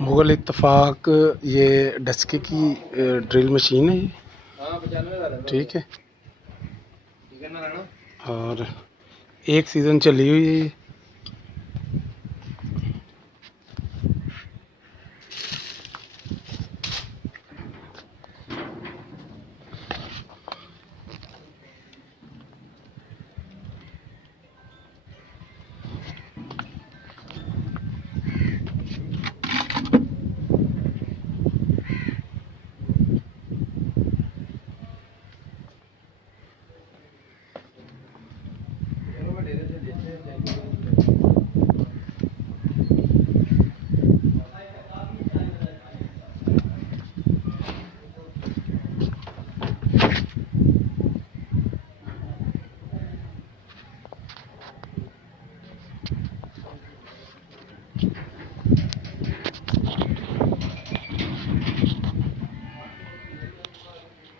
मुग़ल इत्तेफाक ये डस्के की ड्रिल मशीन है ये, ठीक है। और एक सीज़न चली हुई है ये।